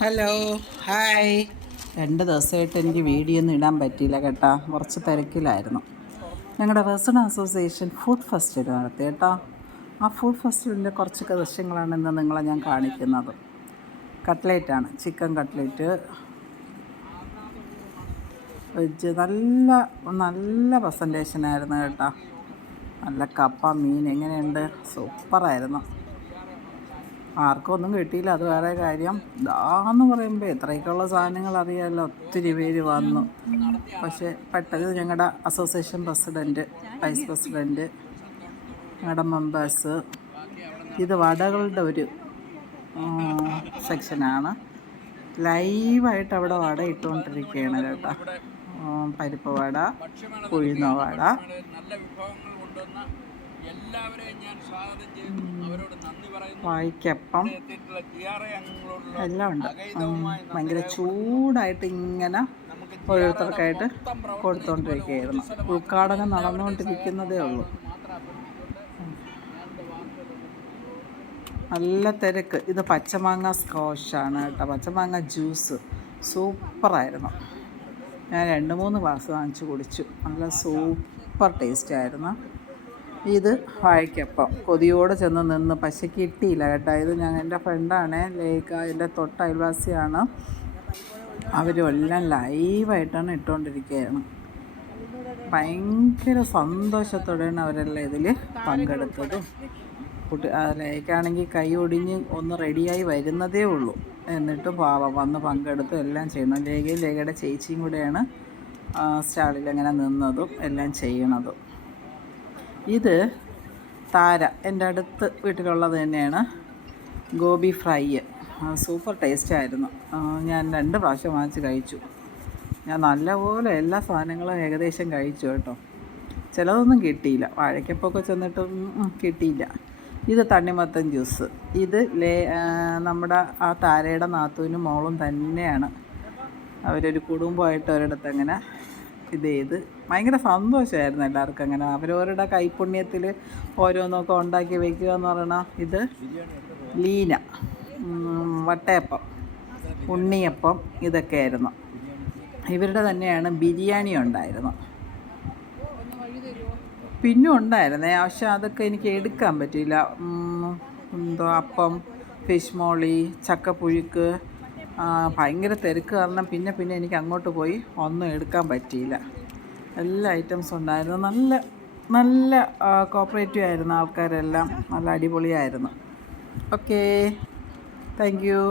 Hello, hi. 2 ദിവസമായിട്ട് എനിക്ക് video ഒന്നും ഇടാൻ പറ്റിയില്ല കേട്ടോ, കുറച്ച് തിരക്കിലായിരുന്നു. ഞങ്ങളുടെ റെസിഡൻറ്റ് അസോസിയേഷൻ ഫുഡ് ഫെസ്റ്റിവൽ നടത്തി കേട്ടോ. ആ ഫുഡ് ഫെസ്റ്റിവലിൻ്റെ കുറച്ച് ദൃശ്യങ്ങളാണ് ഇന്ന് നിങ്ങളെ ഞാൻ കാണിക്കുന്നത്. കട്ട്ലേറ്റാണ്, ചിക്കൻ കട്ട്ലേറ്റ് വെജ്. നല്ല നല്ല പ്രസൻറ്റേഷനായിരുന്നു കേട്ടോ. നല്ല കപ്പ മീൻ എങ്ങനെയുണ്ട്, സൂപ്പറായിരുന്നു. ആർക്കും ഒന്നും കിട്ടിയില്ല, അത് വേറെ കാര്യം. ഇതാന്ന് പറയുമ്പോൾ എത്രയൊക്കെയുള്ള സാധനങ്ങൾ അറിയാമല്ലോ, ഒത്തിരി പേര് വന്നു. പക്ഷേ പെട്ടെന്ന് ഞങ്ങളുടെ അസോസിയേഷൻ പ്രസിഡൻറ്റ്, വൈസ് പ്രസിഡൻറ്റ്, ഞങ്ങളുടെ മെമ്പേഴ്സ്, ഇത് വടകളുടെ ഒരു സെക്ഷനാണ്. ലൈവായിട്ട് അവിടെ വട ഇട്ടുകൊണ്ടിരിക്കുകയാണ് കേട്ടോ. പരിപ്പ് വട, ഉഴുന്ന വട, വാഴയ്ക്കപ്പം എല്ലാം ഉണ്ട്. ഭയങ്കര ചൂടായിട്ട് ഇങ്ങനെ ഓരോരുത്തർക്കായിട്ട് കൊടുത്തുകൊണ്ടിരിക്കുകയായിരുന്നു. ഉദ്ഘാടനം നടന്നുകൊണ്ടിരിക്കുന്നതേ ഉള്ളൂ. നല്ല തിരക്ക്. ഇത് പച്ചമാങ്ങ സ്കോഷാണ് കേട്ടോ, പച്ചമാങ്ങ ജ്യൂസ് സൂപ്പറായിരുന്നു. ഞാൻ 2-3 ഗ്ലാസ് വാങ്ങിച്ച് കുടിച്ചു. നല്ല സൂപ്പർ ടേസ്റ്റായിരുന്നു. ഇത് വാഴയ്ക്കപ്പം കൊതിയോടെ ചെന്ന് നിന്ന്, പക്ഷേ കിട്ടിയില്ല കേട്ടോ. ഇത് എൻ്റെ ഫ്രണ്ടാണ്, എൻ്റെ തൊട്ട് അയൽവാസിയാണ്. അവരും എല്ലാം ലൈവായിട്ടാണ് ഇട്ടുകൊണ്ടിരിക്കുകയാണ്. ഭയങ്കര സന്തോഷത്തോടെയാണ് അവരെല്ലാം ഇതിൽ പങ്കെടുത്തതും. ലേക്കാണെങ്കിൽ കൈ ഒടിഞ്ഞ് ഒന്ന് റെഡിയായി വരുന്നതേ ഉള്ളൂ, എന്നിട്ടും പാവം വന്ന് പങ്കെടുത്ത് എല്ലാം ചെയ്യണം. ലേഖയുടെ ചേച്ചിയും കൂടെയാണ് സ്റ്റാളിൽ അങ്ങനെ നിന്നതും എല്ലാം ചെയ്യണതും. ഇത് താര, എൻ്റെ അടുത്ത് വീട്ടിലുള്ളത് തന്നെയാണ്. ഗോബി ഫ്രൈ സൂപ്പർ ടേസ്റ്റായിരുന്നു. ഞാൻ 2 പ്രാവശ്യം വാങ്ങിച്ച് കഴിച്ചു. ഞാൻ നല്ലപോലെ എല്ലാ സാധനങ്ങളും ഏകദേശം കഴിച്ചു കേട്ടോ. ചിലതൊന്നും കിട്ടിയില്ല, വാഴയ്ക്കപ്പൊക്കെ ചെന്നിട്ടും കിട്ടിയില്ല. ഇത് തണ്ണിമത്തൻ ജ്യൂസ്. ഇത് നമ്മുടെ ആ താരയുടെ നാത്തൂനും മോളും തന്നെയാണ്. അവരൊരു കുടുംബമായിട്ട് ഒരിടത്ത് അങ്ങനെ ഇത് ചെയ്ത് ഭയങ്കര സന്തോഷമായിരുന്നു എല്ലാവർക്കും. അങ്ങനെ അവരവരുടെ കൈപുണ്യത്തിൽ ഓരോന്നൊക്കെ ഉണ്ടാക്കി വയ്ക്കുക എന്ന് പറയണം. ഇത് ലീന, വട്ടയപ്പം, ഉണ്ണിയപ്പം ഇതൊക്കെയായിരുന്നു. ഇവരുടെ തന്നെയാണ് ബിരിയാണി ഉണ്ടായിരുന്നു. പിന്നെ ഉണ്ടായിരുന്നേ, പക്ഷെ അതൊക്കെ എനിക്ക് എടുക്കാൻ പറ്റിയില്ല. എന്തോ അപ്പം, ഫിഷ് മോളി, ചക്കപ്പുഴുക്ക്, ഭയങ്കര തിരക്ക് കാരണം പിന്നെ എനിക്ക് അങ്ങോട്ട് പോയി ഒന്നും എടുക്കാൻ പറ്റിയില്ല. എല്ലാ ഐറ്റംസും ഉണ്ടായിരുന്നു. നല്ല നല്ല കോപ്പറേറ്റീവ് ആയിരുന്നു ആൾക്കാരെല്ലാം. നല്ല അടിപൊളിയായിരുന്നു. Okay, thank you.